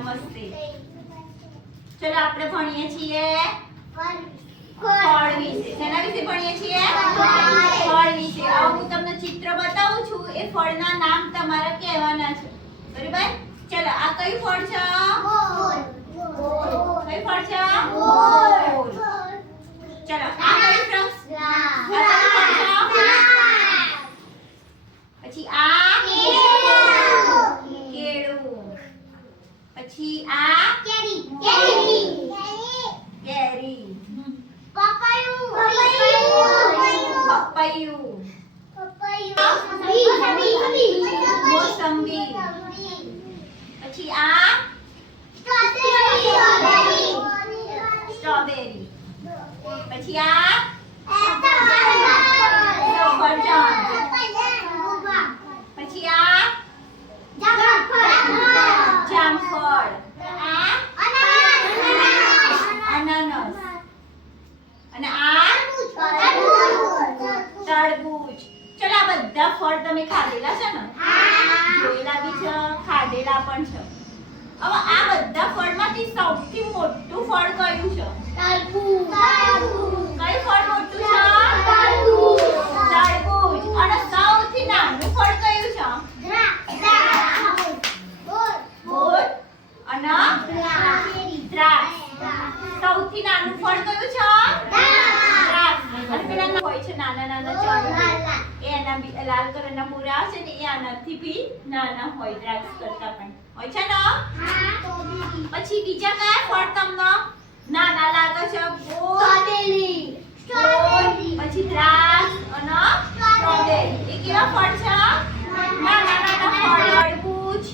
નમસ્તે. ચલો આપણે ભણીએ છીએ ફળ વિશે. શેના વિશે ભણીએ છીએ? ફળ વિશે. હું તમને ચિત્ર બતાવું છું. એ ફળના નામ તમારે કહેવાના છે. બરાબર? ચલો, આ કયું ફળ છે કયું ફળ છે મોર. ચલો આ કયું વૃક્ષ આ કયું ફળ છે પછી આ કેળું પછી આ કેરી પપૈયું મોસંબી પછી આ સ્ટ્રોબેરી પછી આ પછી આ જામફળ આ અનાનસ અને આ તરબૂચ ચલો આ બધા ફળ તમે ખાધેલા છે ને? જોયેલા બી છે ખાધેલા પણ છે. હવે આ બધા ફળમાંથી સૌથી મોટું ફળ કયું છે? સૌથી નાનું ફળ કયું છે? અને પેલા હોય છે નાના નાના ચાર. એ એના લાલ કલરના મૂળા આવે છે ને એ આનાથી બી નાના હોય દ્રાક્ષ કરતા પણ. હોય છે ને? પછી બીજા કયા ફળ તમને? નાના લાગે છે પછી દ્રાક્ષ અને સ્ટ્રોબેરી. એ કેવા ફળ છે? ફળ તરબૂચ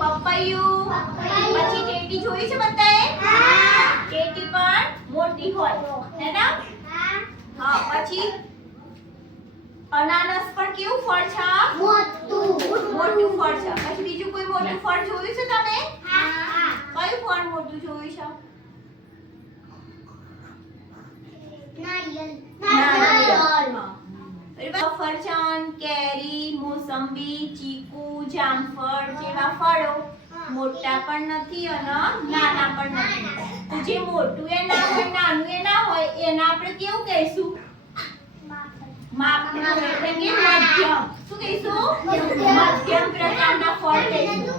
પપૈયું. પછી કેટી જોઈ છે બધાએ? કેટી પણ મોટી હોય. હે ને? હા. પછી અનાનસ પણ કેવું ફળ છે? મોટું. ફળ છે. પછી બીજું કોઈ મોટું ફળ જોયું છે તમે કયું ફળ મોટું જોયું છે? બરાબર. સફરજન કેરી મોસંબી ચીકુ જામફળ જેવા ફળો મોટા પણ નથી અને નાના પણ નથી. જે મોટું એ ના હોય નાનું એ ના હોય એના આપણે કેવું કહીશું? માપનું એટલે કે મધ્યમ? શું કહીશું? મધ્યમ. પ્રકારના ફળ કહીશું.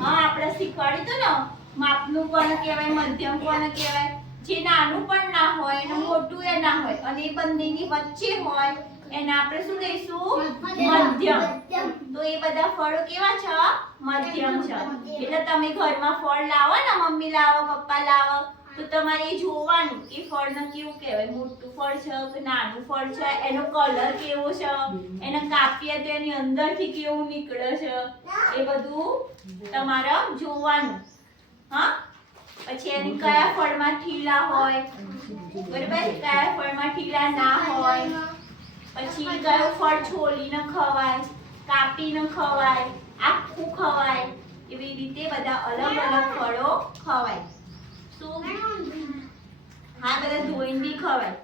હા આપણે શીખવાડ્યું તો ને માપનું કોને કહેવાય મધ્યમ કોને કહેવાય? જે નાનું પણ ના હોય અને મોટું એ ના હોય. અને એ બંનેની વચ્ચે હોય એને આપણે શું કહીશું? મધ્યમ. તો એ બધા ફળો કેવા છે? મધ્યમ છે. એટલે તમે ઘરમાં ફળ લાવો ને મમ્મી લાવો પપ્પા લાવો તો તમારે એ જોવાનું કે ફળને કેવું કહેવાય? મોટું ફળ છે કે નાનું ફળ છે? એનો કલર કેવો છે? એને કાપીએ તો એની અંદરથી કેવું નીકળે છે? એ બધું તમારે જોવાનું. હા? પછી એની કયા ફળમાં ઠીલા હોય? બરાબર? કયા ફળમાં ઠીલા ના હોય? પછી કયું ફળ છોલીને ખવાય કાપીને ખવાય, આખું ખવાય? એવી રીતે બધા અલગ અલગ ફળો ખવાય. શું? હા, બધા ધોઈને બી ખવાય.